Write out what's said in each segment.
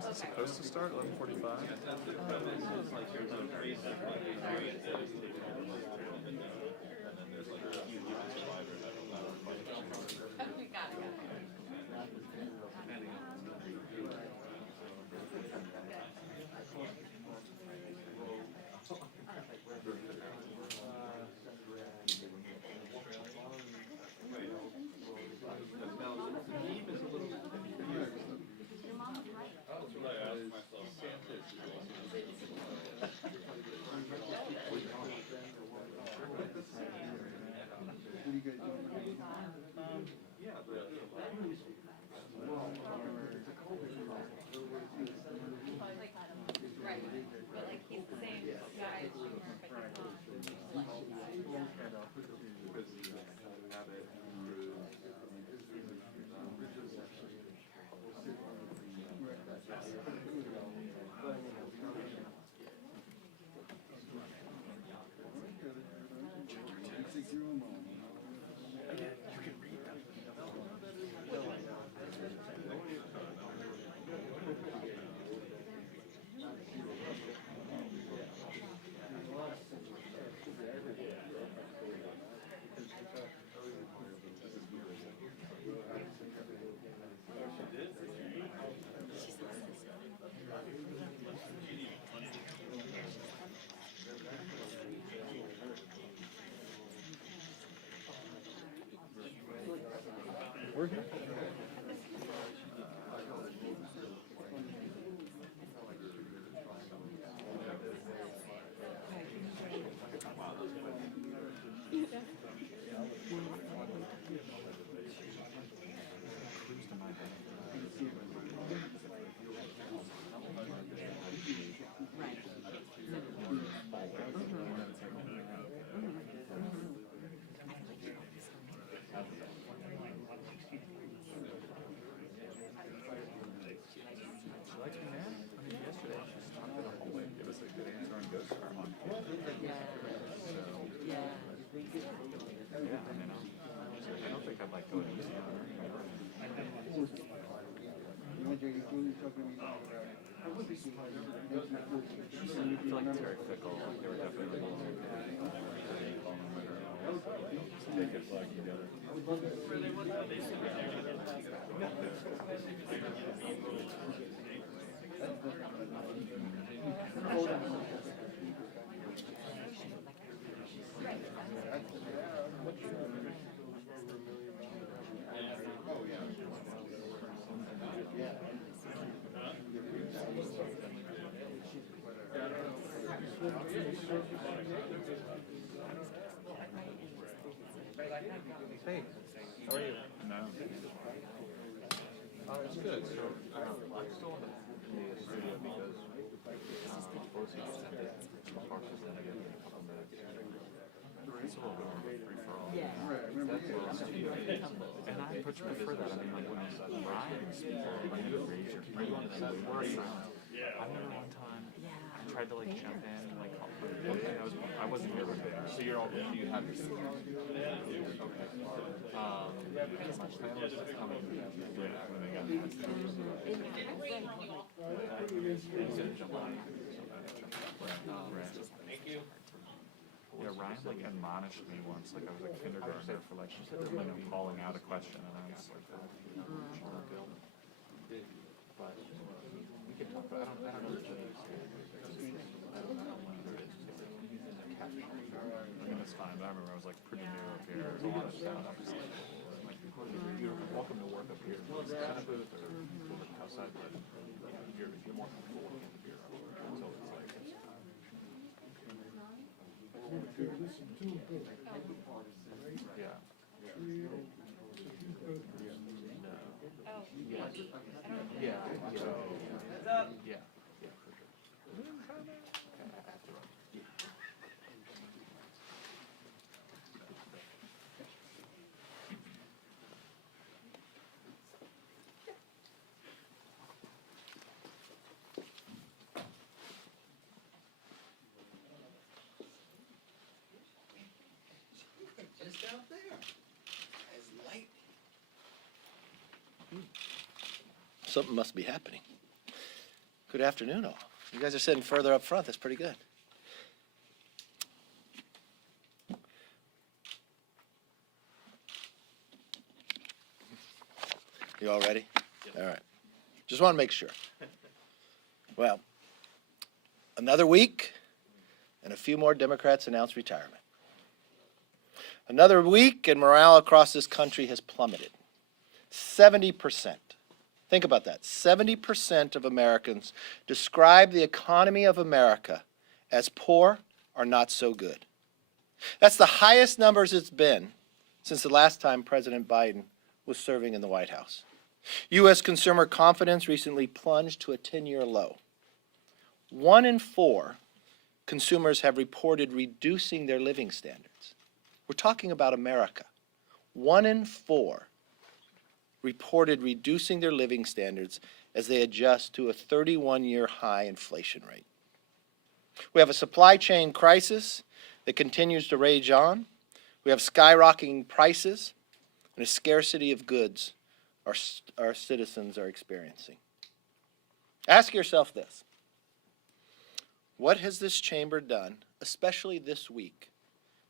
time's it supposed to start? 11:45? Right, but like he's the same guy as Schumer, but he's not. We're here. She likes me now? I mean, yesterday she just talked to the hallway and gave us a good answer on Ghost Star. Yeah, I mean, I don't think I'd like going easy on her. I feel like it's very fickle. Like they were definitely take it like together. Hey, how are you? No. It's good. So I'm still in the studio because supposed to send it to the park is going to get a couple minutes. It's a little bit more free for all. Yeah. And I prefer that. I mean, like when I was Ryan's people, like you would raise your hand and say, where are you? I remember one time I tried to like jump in and like I wasn't here with it. So you're all you have your my plan was to come and do it when they got Thank you. Yeah, Ryan like admonished me once, like I was a kindergartner for like calling out a question, and I was like, but we can talk about. I don't know what it is. I don't know what it is. I mean, it's fine, but I remember I was like pretty new up here. There's a lot of stuff. Like, you're welcome to work up here. It's kind of booth or outside, but you're more comfortable working up here. So it's like. Yeah. Yeah. Yeah. Yeah, for sure. Okay, I have to run. Just out there, as lightning. Something must be happening. Good afternoon, all. You guys are sitting further up front. That's pretty good. You all ready? All right. Just want to make sure. Well, another week, and a few more Democrats announce retirement. Another week, and morale across this country has plummeted. 70%. Think about that. 70% of Americans describe the economy of America as poor or not so good. That's the highest numbers it's been since the last time President Biden was serving in the White House. U.S. consumer confidence recently plunged to a 10-year low. 1 in 4 consumers have reported reducing their living standards. We're talking about America. 1 in 4 reported reducing their living standards as they adjust to a 31-year high inflation rate. We have a supply chain crisis that continues to rage on. We have skyrocketing prices and a scarcity of goods our citizens are experiencing. Ask yourself this. What has this chamber done, especially this week,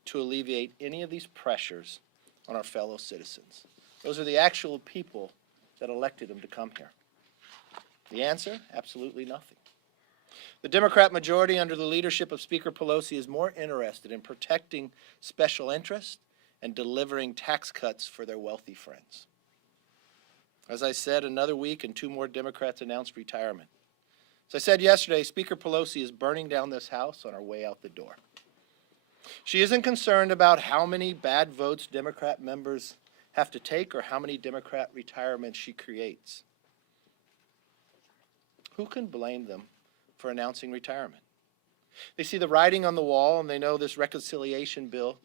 to alleviate any of these pressures on our fellow citizens? Those are the actual people that elected them to come here. The answer? Absolutely nothing. The Democrat majority under the leadership of Speaker Pelosi is more interested in protecting special interests and delivering tax cuts for their wealthy friends. As I said, another week and 2 more Democrats announced retirement. As I said yesterday, Speaker Pelosi is burning down this House on our way out the door. She isn't concerned about how many bad votes Democrat members have to take or how many Democrat retirements she creates. Who can blame them for announcing retirement? They see the writing on the wall and they know this reconciliation bill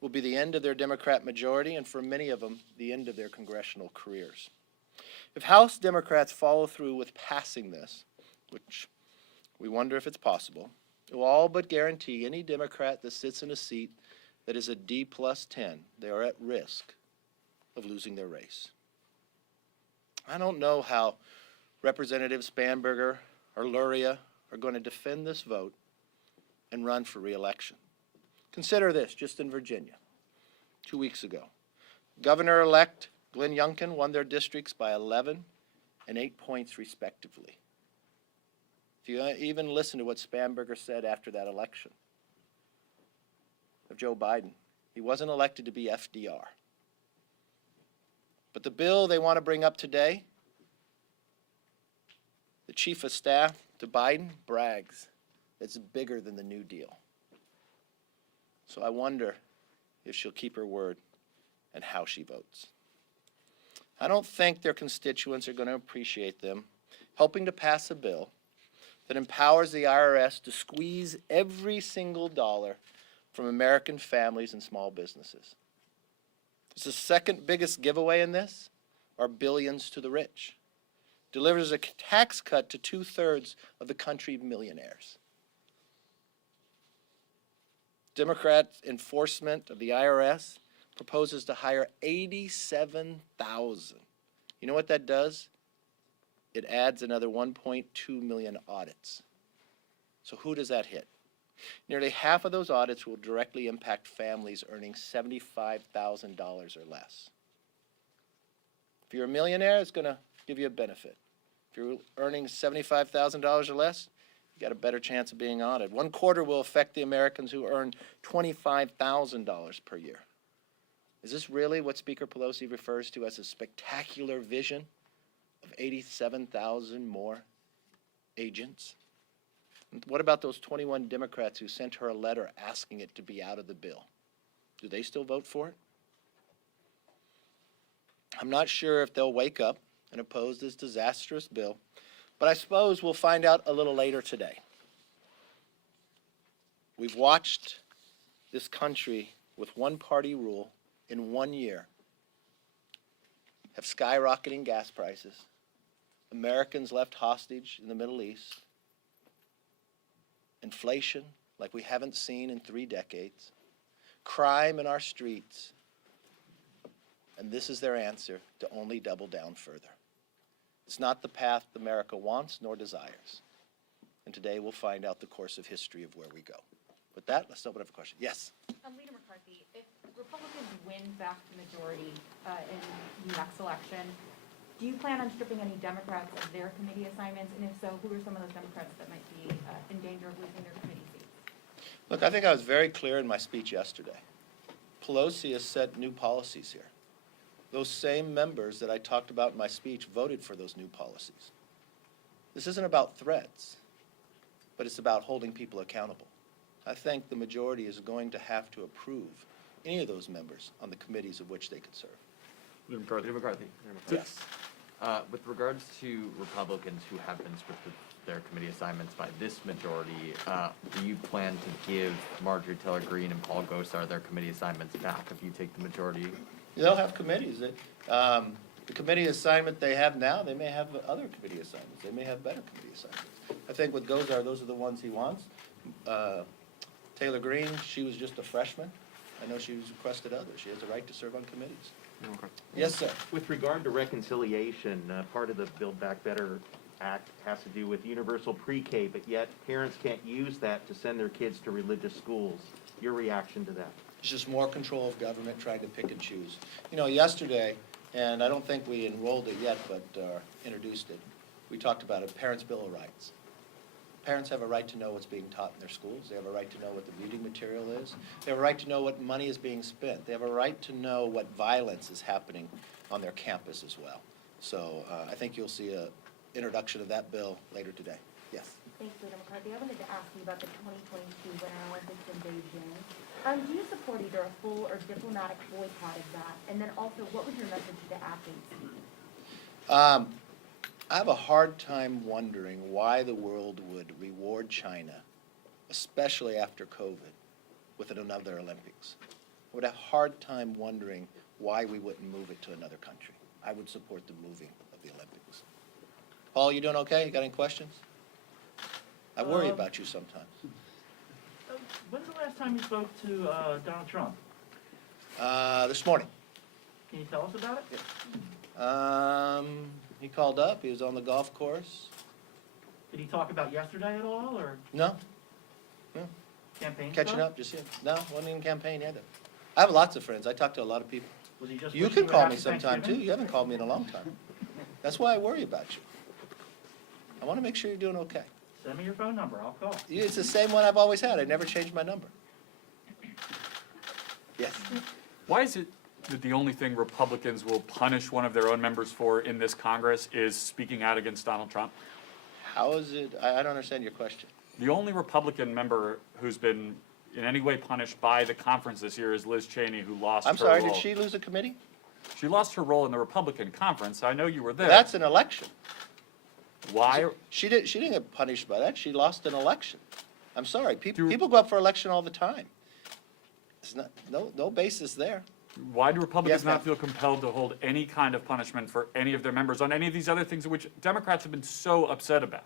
will be the end of their Democrat majority and for many of them, the end of their congressional careers. If House Democrats follow through with passing this, which we wonder if it's possible, it will all but guarantee any Democrat that sits in a seat that is a D plus 10, they are at risk of losing their race. I don't know how Representatives Spanberger or Luria are going to defend this vote and run for re-election. Consider this, just in Virginia, 2 weeks ago. Governor-elect Glenn Youngkin won their districts by 11 and 8 points respectively. If you even listen to what Spanberger said after that election of Joe Biden, he wasn't elected to be FDR. But the bill they want to bring up today, the chief of staff to Biden brags it's bigger than the New Deal. So I wonder if she'll keep her word and how she votes. I don't think their constituents are going to appreciate them helping to pass a bill that empowers the IRS to squeeze every single dollar from American families and small businesses. It's the second biggest giveaway in this, are billions to the rich. Delivers a tax cut to 2/3 of the country's millionaires. Democrat enforcement of the IRS proposes to hire 87,000. You know what that does? It adds another 1.2 million audits. So who does that hit? Nearly half of those audits will directly impact families earning $75,000 or less. If you're a millionaire, it's going to give you a benefit. If you're earning $75,000 or less, you got a better chance of being audited. 1/4 will affect the Americans who earn $25,000 per year. Is this really what Speaker Pelosi refers to as a spectacular vision of 87,000 more agents? And what about those 21 Democrats who sent her a letter asking it to be out of the bill? Do they still vote for it? I'm not sure if they'll wake up and oppose this disastrous bill, but I suppose we'll find out a little later today. We've watched this country with one-party rule in 1 year have skyrocketing gas prices, Americans left hostage in the Middle East, inflation like we haven't seen in 3 decades, crime in our streets, and this is their answer to only double down further. It's not the path America wants nor desires. And today we'll find out the course of history of where we go. With that, let's open up for questions. Yes? Leader McCarthy, if Republicans win back the majority in the next election, do you plan on stripping any Democrats of their committee assignments? And if so, who are some of those Democrats that might be in danger of losing their committee seats? Look, I think I was very clear in my speech yesterday. Pelosi has set new policies here. Those same members that I talked about in my speech voted for those new policies. This isn't about threats, but it's about holding people accountable. I think the majority is going to have to approve any of those members on the committees of which they could serve. Leader McCarthy. Leader McCarthy. Yes. With regards to Republicans who have been stripped of their committee assignments by this majority, do you plan to give Marjorie Taylor Greene and Paul Gosar their committee assignments back if you take the majority? They'll have committees. The committee assignment they have now, they may have other committee assignments. They may have better committee assignments. I think with Gosar, those are the ones he wants. Taylor Greene, she was just a freshman. I know she's requested others. She has a right to serve on committees. Leader McCarthy. Yes, sir. With regard to reconciliation, part of the Build Back Better Act has to do with universal pre-K, but yet parents can't use that to send their kids to religious schools. Your reaction to that? It's just more control of government trying to pick and choose. You know, yesterday, and I don't think we enrolled it yet, but introduced it, we talked about a Parents' Bill of Rights. Parents have a right to know what's being taught in their schools. They have a right to know what the reading material is. They have a right to know what money is being spent. They have a right to know what violence is happening on their campus as well. So I think you'll see an introduction of that bill later today. Yes. Thanks, Leader McCarthy. I wanted to ask you about the 2022 Winter Olympics in Beijing. Do you support either a full or diplomatic boycott of that? And then also, what would your message to athletes be? I have a hard time wondering why the world would reward China, especially after COVID, with another Olympics. I would have a hard time wondering why we wouldn't move it to another country. I would support the moving of the Olympics. Paul, you doing okay? You got any questions? I worry about you sometimes. When's the last time you spoke to Donald Trump? This morning. Can you tell us about it? He called up. He was on the golf course. Did he talk about yesterday at all, or No, campaign catching stuff? up, just him. No, wasn't even campaign either. I have lots of friends. I talk to a lot of people. Was he just You wishing can a call happy me sometime too. Thanksgiving? You haven't called me in a long time. That's why I worry about you. I want to make sure you're doing okay. Send me your phone number, I'll call. It's the same one I've always had. I never changed my number. Yes. Why is it that the only thing Republicans will punish one of their own members for in this Congress is speaking out against Donald Trump? How is it? I don't understand your question. The only Republican member who's been in any way punished by the conference this year is Liz Cheney, who lost I'm her sorry, role. did she lose a committee? She lost her role in the Republican conference. I know you were there. That's an election. Why? She didn't get punished by that. She lost an election. I'm sorry. Do- People go up for election all the time. It's not, no basis there. Why do Republicans Yes, ma'am. not feel compelled to hold any kind of punishment for any of their members on any of these other things which Democrats have been so upset about?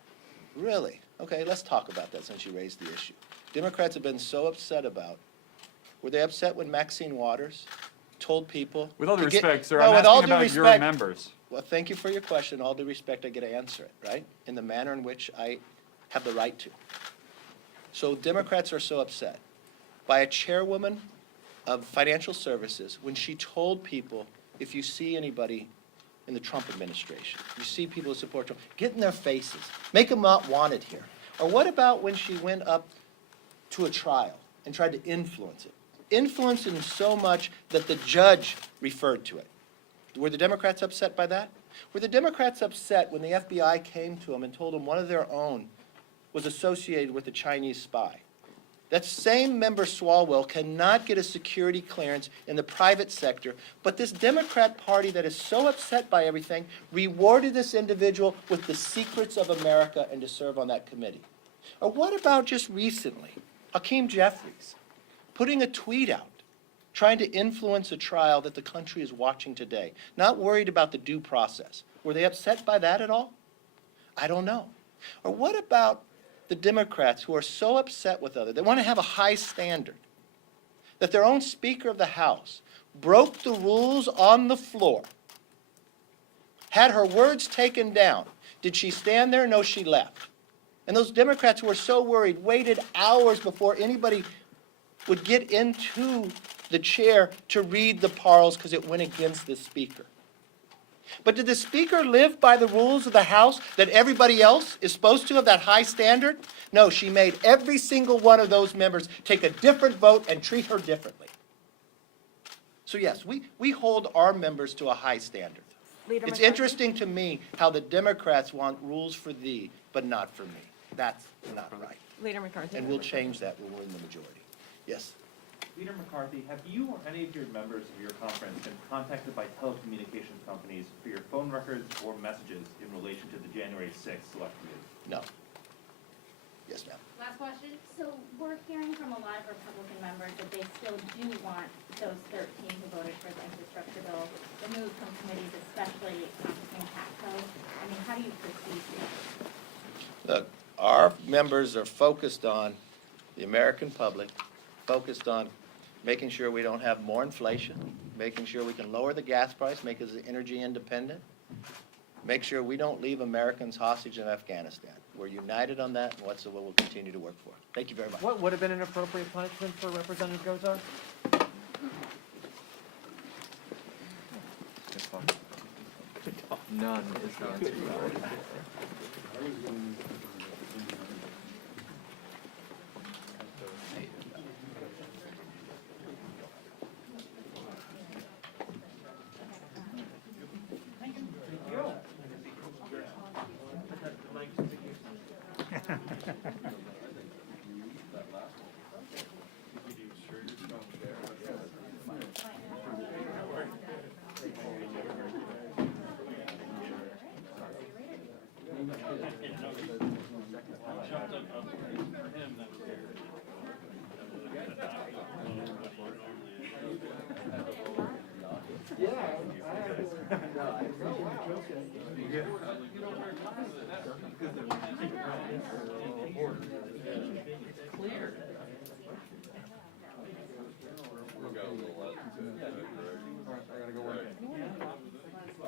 Really? Okay, let's talk about that since you raised the issue. Democrats have been so upset about, were they upset when Maxine Waters told people? With all due to get- respect, sir, No, I'm with all asking due about your respect- members. Well, thank you for your question. All due respect, I get to answer it, right? In the manner in which I have the right to. So Democrats are so upset by a chairwoman of financial services when she told people, if you see anybody in the Trump administration, you see people who support Trump, get in their faces, make them not wanted here. Or what about when she went up to a trial and tried to influence it? Influence it so much that the judge referred to it. Were the Democrats upset by that? Were the Democrats upset when the FBI came to them and told them one of their own was associated with a Chinese spy? That same member Swalwell cannot get a security clearance in the private sector, but this Democrat Party that is so upset by everything rewarded this individual with the secrets of America and to serve on that committee. Or what about just recently, Hakeem Jeffries putting a tweet out trying to influence a trial that the country is watching today, not worried about the due process. Were they upset by that at all? I don't know. Or what about the Democrats who are so upset with others, they want to have a high standard, that their own Speaker of the House broke the rules on the floor, had her words taken down. Did she stand there? No, she left. And those Democrats who were so worried waited hours before anybody would get into the chair to read the parles because it went against the speaker. But did the speaker live by the rules of the House that everybody else is supposed to have that high standard? No, she made every single one of those members take a different vote and treat her differently. So yes, we hold our members to a high standard. Leader It's McCarthy? interesting to me how the Democrats want rules for thee, but not for me. That's not right. Leader McCarthy. And we'll change that when we're in the majority. Yes? Leader McCarthy, have you or any of your members of your conference been contacted by telecommunications companies for your phone records or messages in relation to the January 6th select committee? No. Yes, ma'am. Last question? So we're hearing from a lot of Republican members that they still do want those 13 who voted for the infrastructure bill removed from committees, especially in CATCO. I mean, how do you proceed here? Look, our members are focused on the American public, focused on making sure we don't have more inflation, making sure we can lower the gas price, make us energy independent, make sure we don't leave Americans hostage in Afghanistan. We're united on that, and that's what we'll continue to work for. Thank you very much. What would have been an appropriate punishment for Representative Gozar? None is the answer.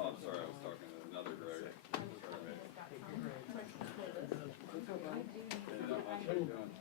Oh, I'm sorry, I was talking to another Greg. Sorry, mate. Hey, not much, how you doing?